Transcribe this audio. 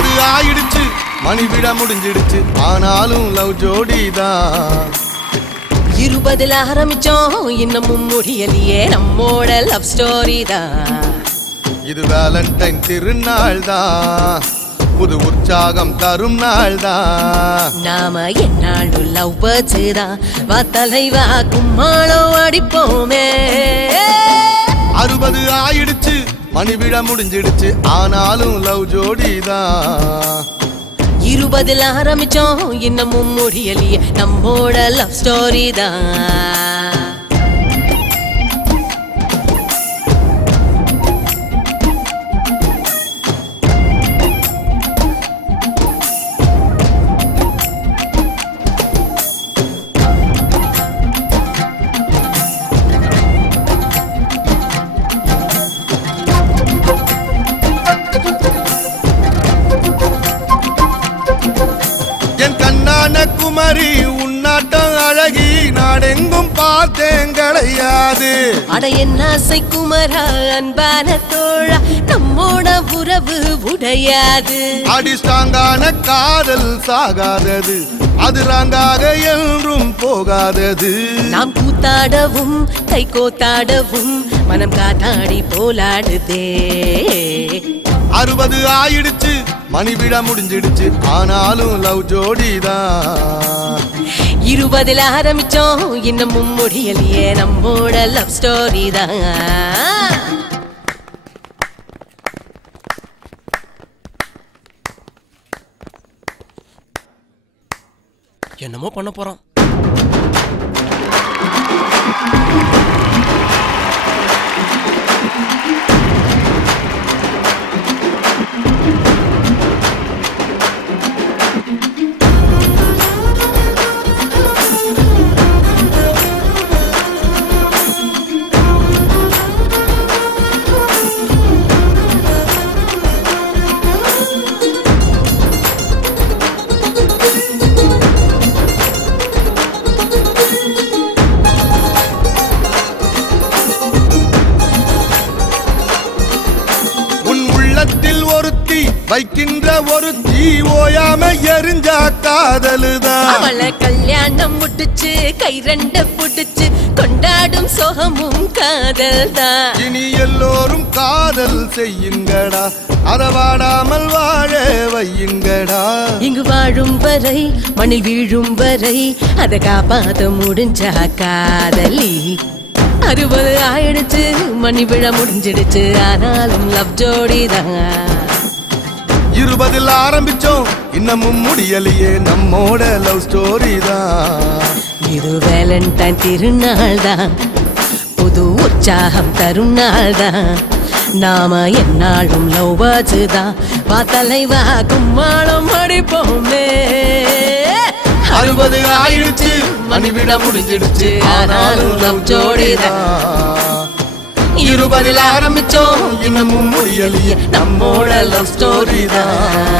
60 ஆயிடுச்சு, மணி விட முடிஞ்சிடுச்சு, ஆனாலும் லவ் ஜோடிதான். 20 ஆரம்பிச்சோம், இன்னமும் முடியலையே நம்மோட லவ் ஸ்டோரி தான். இது வேலண்டைன் திருநாள் தான், புது உற்சாகம் தரும் நாள் தான். நாம என்னாலும் லவ் பேர்ட்ஸ் தான், வா தலைவா கும்மாளம் அடிப்போமே. 60 ஆயிடுச்சு, மணி விட முடிஞ்சிடுச்சு, ஆனாலும் லவ் ஜோடிதான். 20 ஆரம்பிச்சோம், இன்னமும் முடியலையே நம்மோட லவ் ஸ்டோரி தான். என் கண்ணான குமரி உன்னாட்டம் அழகி நாடெங்கும் பார்த்தேன் கிடையாது. அட என்ன ஆசை குமரா அன்பான தோழா, நம்மோட உறவு உடையாது. அடிஸ்டாங்கான காதல் சாகாதது, அது ராங்காக என்றும் போகாதது. நாம் கூத்தாடவும் கை கோத்தாடவும் மனம் காத்தாடி போலாடுதே. 60 ஆயிடுச்சு, மணி விட முடிஞ்சிடுச்சு, ஆனாலும் லவ் ஜோடிதான். 20 ஆரம்பிச்சோம், இன்னமும் முடியலையே நம்மோட லவ் ஸ்டோரி தான். என்னமோ பண்ண போறோம். ஒருத்தி வைக்கின்ற ஒருத்தி ஓயாம எரிஞ்சா காதலுதான். அவளை கல்யாணம் முட்டுச்சு, கை ரெண்ட புடிச்சு கொண்டாடும் சோகமும் காதல் தான். இனி எல்லோரும் காதல் செய்யுங்கடா, அறவாடாமல் வாழ வையுங்கடா. இங்கு வாழும் வரை மண்ணில் வீழும் வரை அதை காப்பாத முடிஞ்சா காதலி. 60 ஆயிடுச்சு, மணி விழ முடிஞ்சிடுச்சு, ஆனாலும் லவ் ஜோடி தான். 20 ஆரம்பிச்சோம், இன்னமும் முடியலையே நம்மோட லவ் ஸ்டோரி தான். இது வேலண்டைன் திருநாள் தான், புது உற்சாகம் தரும் நாள் தான். நாம என்னாலும் லவ் பேர்ட்ஸ் தான், வா தலைவா கும்மாளம் அடிப்போமே. 60 ஆயிடுச்சு, மணி விட முடிஞ்சிடுச்சு, ஆனாலும் லவ் ஜோடி தான். 20 ஆரம்பிச்சோம், இன்னமும் முடியலையே நம்மோட லவ் ஸ்டோரி தான்.